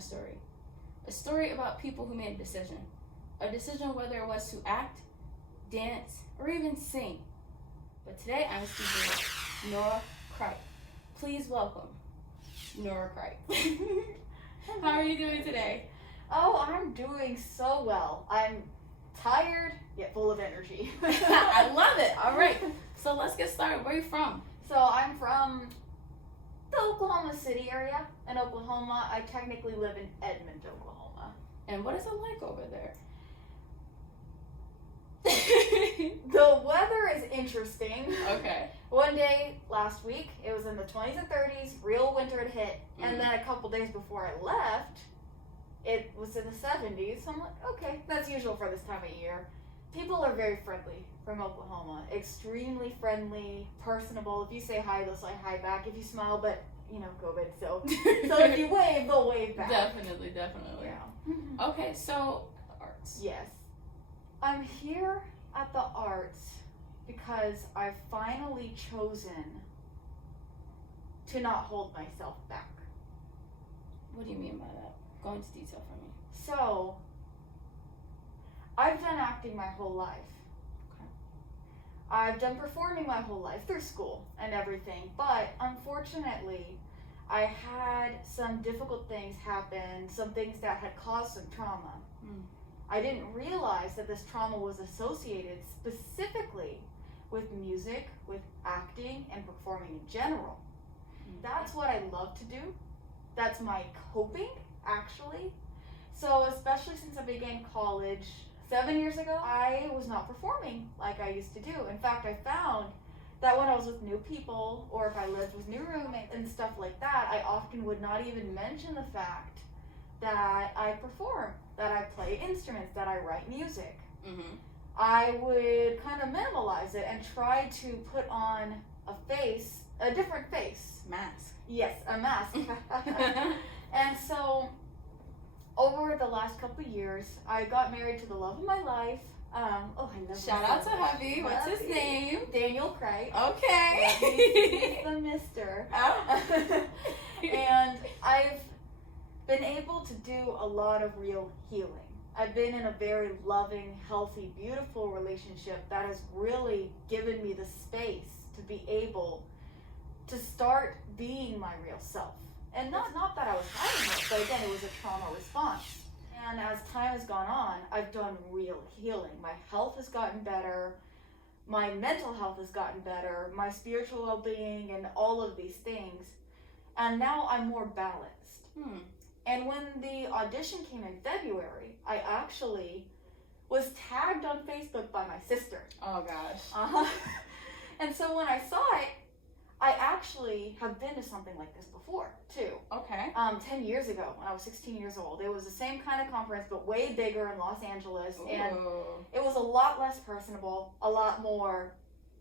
a story. A story about people who made a decision. A decision whether it was to act, dance, or even sing. But today I'm speaking with Nora Cripe. Please welcome Nora Cripe. How are you doing today? Oh, I'm doing so well. I'm tired, yet full of energy. I love it. All right. So let's get started. Where are you from? So I'm from the Oklahoma City area in Oklahoma. I technically live in Edmond, Oklahoma. And what is it like over there? The weather is interesting. Okay. One day last week, it was in the 20s and 30s, real winter had hit, and then a couple days before I left, it was in the 70s. So I'm like, okay, that's usual for this time of year. People are very friendly from Oklahoma, extremely friendly, personable. If you say hi, they'll say hi back. If you smile, but you know, COVID, so if you wave, they'll wave back. Definitely. Yeah. Okay, so arts. Yes. I'm here at the arts because I've finally chosen to not hold myself back. What do you mean by that? Go into detail for me. So, I've done acting my whole life. Okay. I've done performing my whole life through school and everything, but unfortunately, I had some difficult things happen, some things that had caused some trauma. I didn't realize that this trauma was associated specifically with music, with acting, and performing in general. That's what I love to do. That's my coping, actually. So especially since I began college 7 years ago, I was not performing like I used to do. In fact, I found that when I was with new people, or if I lived with new roommates and stuff like that, I often would not even mention the fact that I perform, that I play instruments, that I write music. I would kind of minimalize it and try to put on a different face. Mask. Yes, a mask. And so, over the last couple of years, I got married to the love of my life. I love Shout out to hubby. What's his name? Daniel Cripe. Okay. He's the mister. Oh. And I've been able to do a lot of real healing. I've been in a very loving, healthy, beautiful relationship that has really given me the space to be able to start being my real self. And not that I was hiding it, but again, it was a trauma response. And as time has gone on, I've done real healing. My health has gotten better. My mental health has gotten better. My spiritual well-being and all of these things. And now I'm more balanced. And when the audition came in February, I actually was tagged on Facebook by my sister. Oh gosh. And so when I saw it, I actually have been to something like this before too. Okay. 10 years ago when I was 16 years old. It was the same kind of conference but way bigger in Los Angeles. Ooh. And it was a lot less personable, a lot more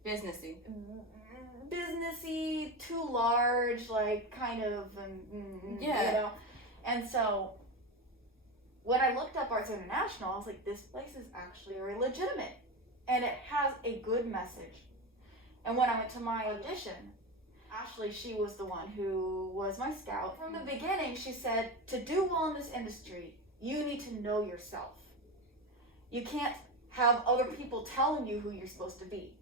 businessy, too large, like kind of, yeah. You know. And so, when I looked up Arts International, I was like, this place is actually very legitimate. And it has a good message. And when I went to my audition, Ashley, she was the one who was my scout. From the beginning, she said, to do well in this industry, you need to know yourself. You can't have other people telling you who you're supposed to be.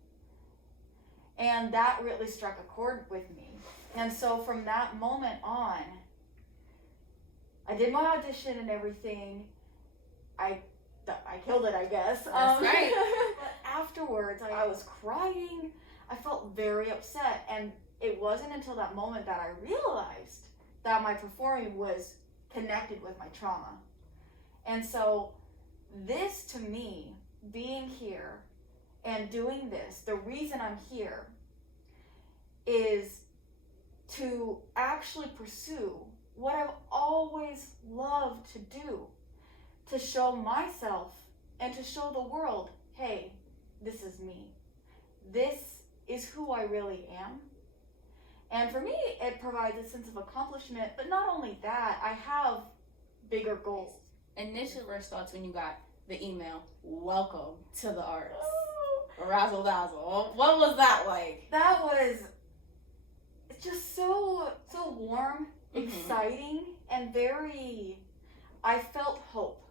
And that really struck a chord with me. And so from that moment on, I did my audition and everything. I killed it, I guess. That's right. But afterwards, I was crying. I felt very upset. And it wasn't until that moment that I realized that my performing was connected with my trauma. And so this, to me, being here and doing this, the reason I'm here is to actually pursue what I've always loved to do, to show myself and to show the world, hey, this is me. This is who I really am. And for me, it provides a sense of accomplishment, but not only that, I have bigger goals. Initial first thoughts when you got the email, welcome to the arts. Razzle dazzle. What was that like? That was just so warm, exciting, and very I felt hope.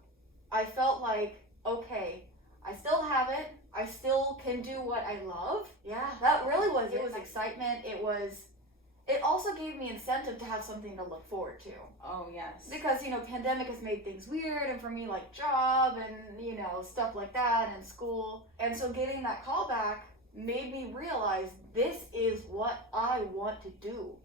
I felt like, okay, I still have it. I still can do what I love. Yeah, that really was it. It was excitement. It also gave me incentive to have something to look forward to. Oh, yes. Because, pandemic has made things weird, and for me, like job and, stuff like that, and school. And so getting that call back made me realize this is what I want to do.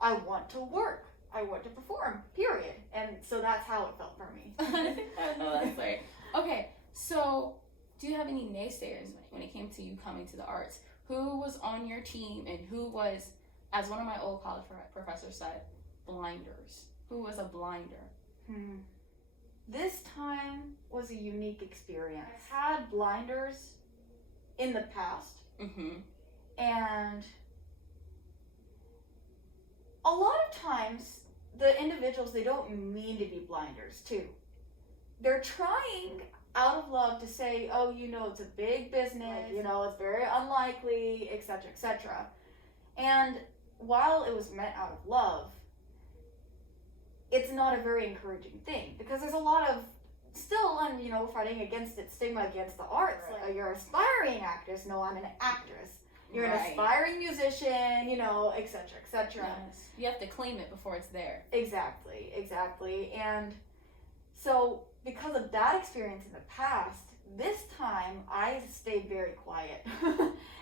I want to work. I want to perform, period. And so that's how it felt for me. I know, that's right. Okay, so do you have any naysayers when it came to you coming to the arts? Who was on your team and who was, as one of my old college professors said, blinders? Who was a blinder? This time was a unique experience. I've had blinders in the past. And a lot of times, the individuals, they don't mean to be blinders, too. They're trying out of love to say, oh, it's a big business, it's very unlikely, etc., etc. And while it was meant out of love, it's not a very encouraging thing, because there's a lot of still, and fighting against it, stigma against the arts. Right. Like, you're an aspiring actress. No, I'm an actress. You're an aspiring musician, etc., etc. Yes. You have to claim it before it's there. Exactly. And so, because of that experience in the past, this time I stayed very quiet.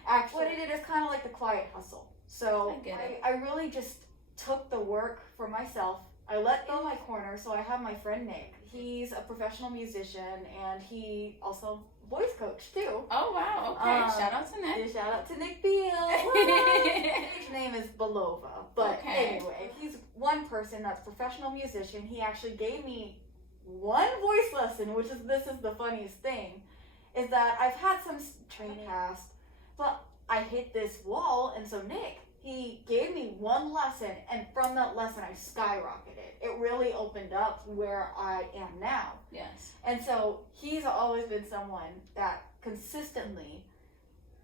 Actually, what I did is kind of like the quiet hustle. So I really just took the work for myself. I let go my corner, so I have my friend Nick. He's a professional musician, and he also voice coach too. Oh wow! Okay, shout out to Nick. Shout out to Nick Beal. His name is Belova, but anyway, he's one person that's a professional musician. He actually gave me one voice lesson, which is the funniest thing, is that I've had some training past, but I hit this wall, and so Nick, he gave me one lesson, and from that lesson, I skyrocketed. It really opened up where I am now. Yes. And so he's always been someone that consistently,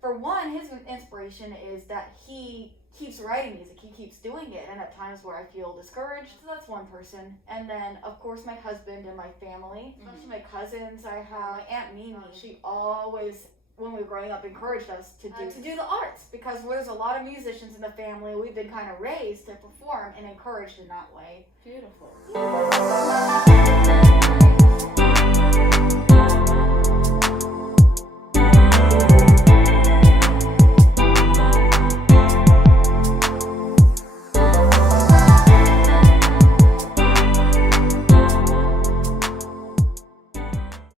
for one, his inspiration is that he keeps writing music. He keeps doing it. And at times where I feel discouraged, so that's one person. And then, of course, my husband and my family, especially my cousins. I have my Aunt Mimi. She always, when we were growing up, encouraged us to do the arts, because there's a lot of musicians in the family. We've been kind of raised to perform and encouraged in that way. Beautiful.